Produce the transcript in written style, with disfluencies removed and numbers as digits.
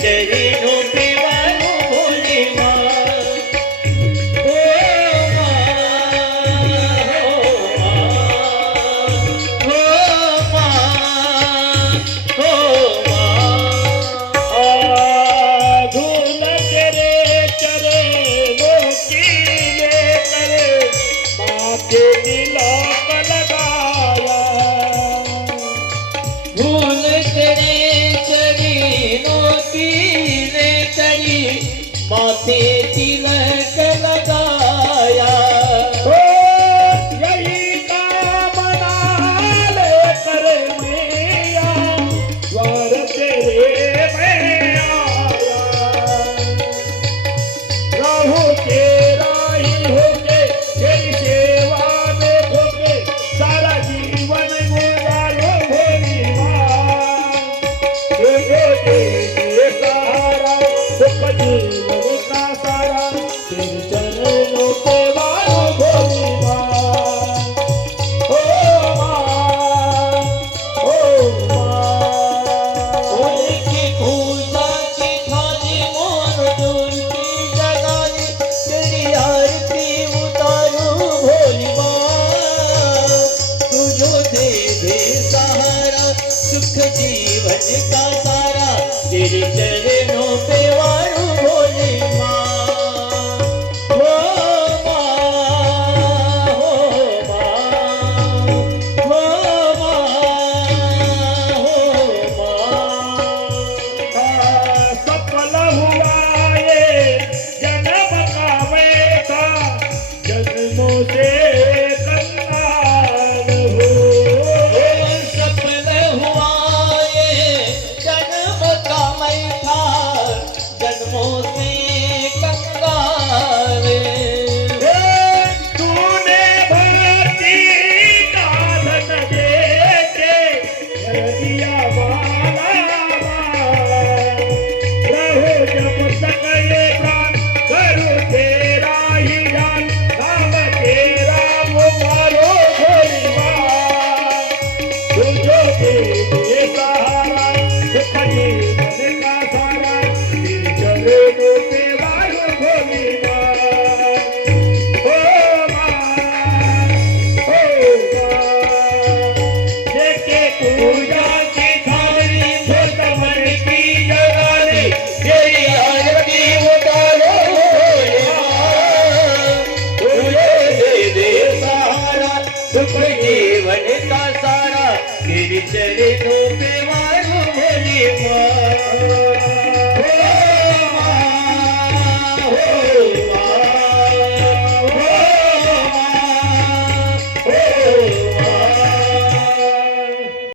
चरणों पे वालों भोले माँ। ओ माँ, ओ माँ, धूल तेरे चरणों की लेकर माथे तिलक लगाया। भूल तेरे चरणों की ने करी माथे तिलक लगाया। ओ यही कामना लेकर मैया द्वार तेरे में आया। रहूं तेरा ही होके तेरी सेवा में होके सारा जीवन गुजारो भोली माँ। तुझे तेरे सहारा सुख जीवन का सारा तेरे चरणों पे वालो भोली माँ। ओ माँ, ओ माँ, उनकी पूजा की थाली मोर दूर की जगाई तेरी आरती उतारू भोली माँ। तुझो दे दे सहारा सुख जीवन का सारा तेरे चरणों पे वारू भोली माँ। हो माँ, हो माँ, हो माँ, हो माँ। सफल हुआ ये जन्म का वैसा जन्मों से कंगाल हो। सफल हुआ ये जन्म का मैं था जन्मों से कंगाल। तूने भरती का धन देके कर दिया माला माल। रहो जब तक ये प्राण करो तेरा ही ध्यान नाम तेरा मुबारो भोली माँ। तुझो दे दे सहारा सुख जीवन का सारा तेरे चरणों पे वालो भोली माँ। ओ माँ, ओ माँ, देखे पूजा की थाली भोत मन की जगाली तेरी आरती उतारो भोले माँ। तुझे दे दे सहारा सुख जीवन का सारा तेरे चरणों पे वारू भोली माँ।